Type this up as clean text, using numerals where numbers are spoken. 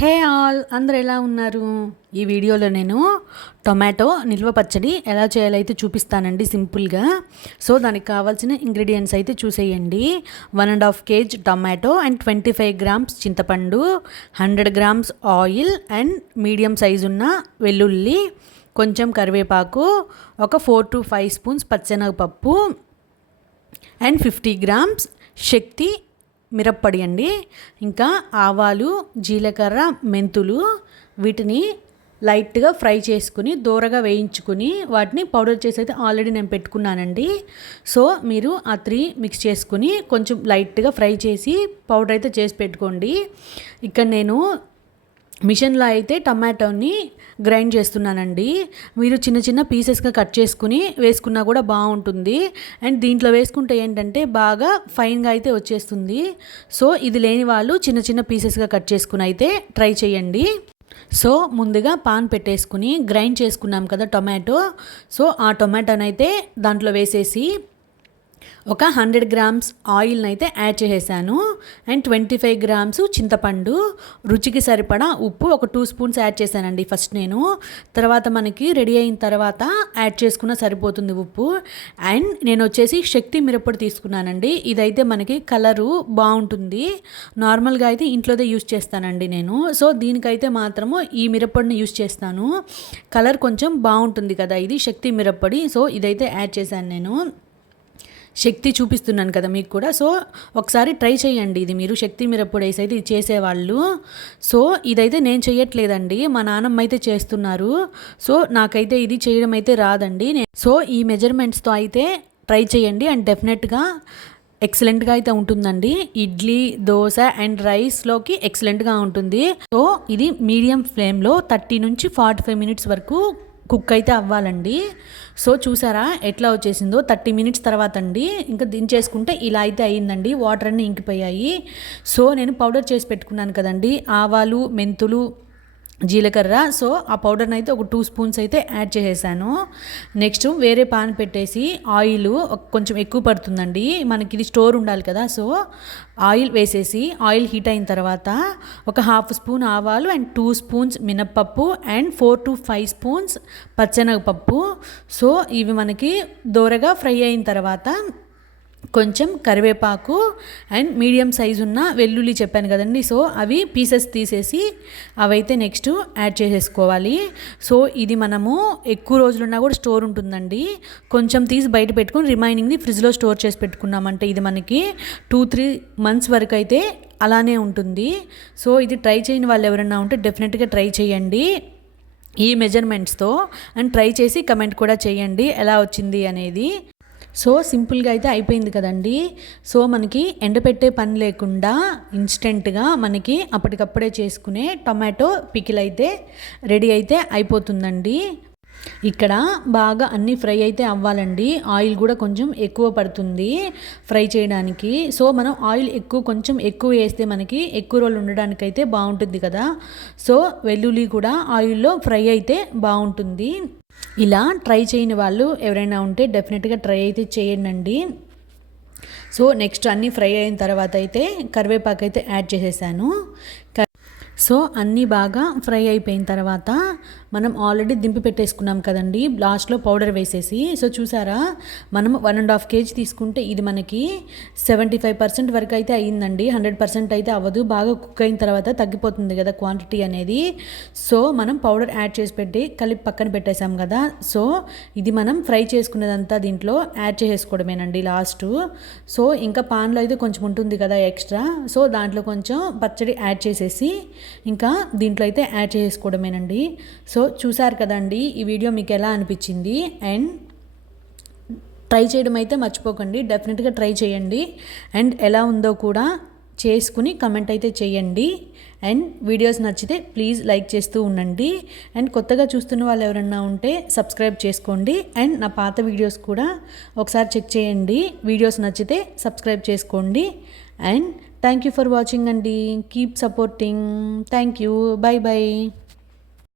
Hey all, అందరు ఎలా ఉన్నారు? ఈ వీడియోలో నేను టొమాటో నిల్వ పచ్చడి ఎలా చేయాలో అయితే చూపిస్తానండి సింపుల్గా. సో దానికి కావాల్సిన ఇంగ్రీడియంట్స్ అయితే చూసేయండి. 1.5 kg టొమాటో అండ్ 25 grams చింతపండు, 100 grams oil and medium size ఉన్న వెల్లుల్లి, కొంచెం కరివేపాకు, ఒక 4 to 5 spoons పచ్చెనగపప్పు అండ్ 50 grams శక్తి మిరప్పొడి అండి. ఇంకా ఆవాలు, జీలకర్ర, మెంతులు, వీటిని లైట్గా ఫ్రై చేసుకుని దూరగా వేయించుకుని వాటిని పౌడర్ చేసి అయితే ఆల్రెడీ నేను పెట్టుకున్నానండి. సో మీరు ఆ 3 మిక్స్ చేసుకుని కొంచెం లైట్గా ఫ్రై చేసి పౌడర్ అయితే చేసి పెట్టుకోండి. ఇక్కడ నేను మిషన్లో అయితే టమాటోని గ్రైండ్ చేస్తున్నానండి. మీరు చిన్న చిన్న పీసెస్గా కట్ చేసుకుని వేసుకున్నా కూడా బాగుంటుంది. అండ్ దీంట్లో వేసుకుంటే ఏంటంటే బాగా ఫైన్గా అయితే వచ్చేస్తుంది. సో ఇది లేని వాళ్ళు చిన్న చిన్న పీసెస్గా కట్ చేసుకుని అయితే ట్రై చేయండి. సో ముందుగా పాన్ పెట్టేసుకుని గ్రైండ్ చేసుకున్నాం కదా టొమాటో. సో ఆ టొమాటోని అయితే దాంట్లో వేసేసి ఒక 100 grams ఆయిల్ని అయితే యాడ్ చేసేసాను. అండ్ 25 grams చింతపండు, రుచికి సరిపడా ఉప్పు ఒక 2 spoons యాడ్ చేశానండి ఫస్ట్ నేను. తర్వాత మనకి రెడీ అయిన తర్వాత యాడ్ చేసుకున్న సరిపోతుంది ఉప్పు. అండ్ నేను వచ్చేసి శక్తి మిరప్పొడి తీసుకున్నానండి. ఇదైతే మనకి కలరు బాగుంటుంది. నార్మల్గా అయితే ఇంట్లోదే యూస్ చేస్తానండి నేను. సో దీనికైతే మాత్రము ఈ మిరప్పొడిని యూస్ చేస్తాను. కలర్ కొంచెం బాగుంటుంది కదా ఇది శక్తి మిరప్పొడి. సో ఇదైతే యాడ్ చేశాను నేను. శక్తి చూపిస్తున్నాను కదా మీకు కూడా. సో ఒకసారి ట్రై చేయండి ఇది మీరు శక్తి మిరప్పొడి వేసి అయితే ఇది చేసేవాళ్ళు. సో ఇదైతే నేను చేయట్లేదండి, మా నాన్నమ్మ అయితే చేస్తున్నారు. సో నాకైతే ఇది చేయడం అయితే రాదండి. సో ఈ మెజర్మెంట్స్తో అయితే ట్రై చేయండి అండ్ డెఫినెట్గా ఎక్సలెంట్గా అయితే ఉంటుందండి. ఇడ్లీ, దోశ అండ్ రైస్లోకి ఎక్సలెంట్గా ఉంటుంది. సో ఇది మీడియం ఫ్లేమ్లో 30 నుంచి 45 minutes వరకు కుక్ అయితే అవ్వాలండి. సో చూసారా ఎట్లా వచ్చేసిందో 30 minutes తర్వాత అండి. ఇంకా దించేసుకుంటే ఇలా అయితే అయ్యిందండి, వాటర్ అన్నీ ఇంకిపోయాయి. సో నేను పౌడర్ చేసి పెట్టుకున్నాను కదండి, ఆవాలు, మెంతులు, జీలకర్ర. సో ఆ పౌడర్ని అయితే ఒక 2 spoons అయితే యాడ్ చేసేసాను. నెక్స్ట్ వేరే పాన్ పెట్టేసి ఆయిల్ కొంచెం ఎక్కువ పడుతుందండి, మనకి ఇది స్టోర్ ఉండాలి కదా. సో ఆయిల్ వేసేసి ఆయిల్ హీట్ అయిన తర్వాత ఒక 1/2 spoon ఆవాలు అండ్ 2 spoons మినప్పప్పు అండ్ 4 to 5 spoons పచ్చెనగపప్పు. సో ఇవి మనకి దోరగా ఫ్రై అయిన తర్వాత కొంచెం కరివేపాకు అండ్ మీడియం సైజు ఉన్న వెల్లుల్లి చెప్పాను కదండి. సో అవి పీసెస్ తీసేసి అవైతే నెక్స్ట్ యాడ్ చేసేసుకోవాలి. సో ఇది మనము ఎక్కువ రోజులున్నా కూడా స్టోర్ ఉంటుందండి. కొంచెం తీసి బయట పెట్టుకొని రిమైనింగ్ది ఫ్రిడ్జ్లో స్టోర్ చేసి పెట్టుకున్నామంటే ఇది మనకి 2-3 months వరకు అయితే అలానే ఉంటుంది. సో ఇది ట్రై చేయని వాళ్ళు ఎవరైనా ఉంటే డెఫినెట్గా ట్రై చేయండి ఈ మెజర్మెంట్స్తో. అండ్ ట్రై చేసి కమెంట్ కూడా చేయండి ఎలా వచ్చింది అనేది. సో సింపుల్గా అయితే అయిపోయింది కదండి. సో మనకి ఎండపెట్టే పని లేకుండా ఇన్స్టెంట్గా మనకి అప్పటికప్పుడే చేసుకునే టొమాటో పికిల్ అయితే రెడీ అయితే అయిపోతుందండి. ఇక్కడ బాగా అన్నీ ఫ్రై అయితే అవ్వాలండి. ఆయిల్ కూడా కొంచెం ఎక్కువ పడుతుంది ఫ్రై చేయడానికి. సో మనం ఆయిల్ కొంచెం ఎక్కువ వేస్తే మనకి ఎక్కువ రోజులు ఉండడానికి అయితే బాగుంటుంది కదా. సో వెల్లుల్లి కూడా ఆయిల్లో ఫ్రై అయితే బాగుంటుంది. ఇలా ట్రై చేయని వాళ్ళు ఎవరైనా ఉంటే డెఫినెట్గా ట్రై అయితే చేయండి. సో నెక్స్ట్ అన్నీ ఫ్రై అయిన తర్వాత అయితే కరివేపాకు అయితే యాడ్ చేసేసాను. సో అన్నీ బాగా ఫ్రై అయిపోయిన తర్వాత మనం ఆల్రెడీ దింపి పెట్టేసుకున్నాం కదండి లాస్ట్లో పౌడర్ వేసేసి. సో చూసారా మనం 1.5 kg తీసుకుంటే ఇది మనకి 75% వరకు అయితే అయ్యిందండి. 100% అయితే అవ్వదు, బాగా కుక్ అయిన తర్వాత తగ్గిపోతుంది కదా క్వాంటిటీ అనేది. సో మనం పౌడర్ యాడ్ చేసి పెట్టి కలిపి పక్కన పెట్టేసాం కదా. సో ఇది మనం ఫ్రై చేసుకునేదంతా దీంట్లో యాడ్ చేసేసుకోవడమేనండి లాస్ట్. సో ఇంకా పాన్లో అయితే కొంచెం ఉంటుంది కదా ఎక్స్ట్రా. సో దాంట్లో కొంచెం పచ్చడి యాడ్ చేసేసి ఇంకా దీంట్లో అయితే యాడ్ చేసుకోవడమేనండి. సో చూసారు కదండి ఈ వీడియో మీకు ఎలా అనిపించింది. అండ్ ట్రై చేయడం అయితే మర్చిపోకండి, డెఫినెట్గా ట్రై చేయండి. అండ్ ఎలా ఉందో కూడా చేసుకుని కమెంట్ అయితే చేయండి. అండ్ వీడియోస్ నచ్చితే ప్లీజ్ లైక్ చేస్తూ ఉండండి. అండ్ కొత్తగా చూస్తున్న వాళ్ళు ఎవరన్నా ఉంటే సబ్స్క్రైబ్ చేసుకోండి. అండ్ నా పాత వీడియోస్ కూడా ఒకసారి చెక్ చేయండి. వీడియోస్ నచ్చితే సబ్స్క్రైబ్ చేసుకోండి. And thank you for watching అండి. Keep supporting. Thank you. Bye by.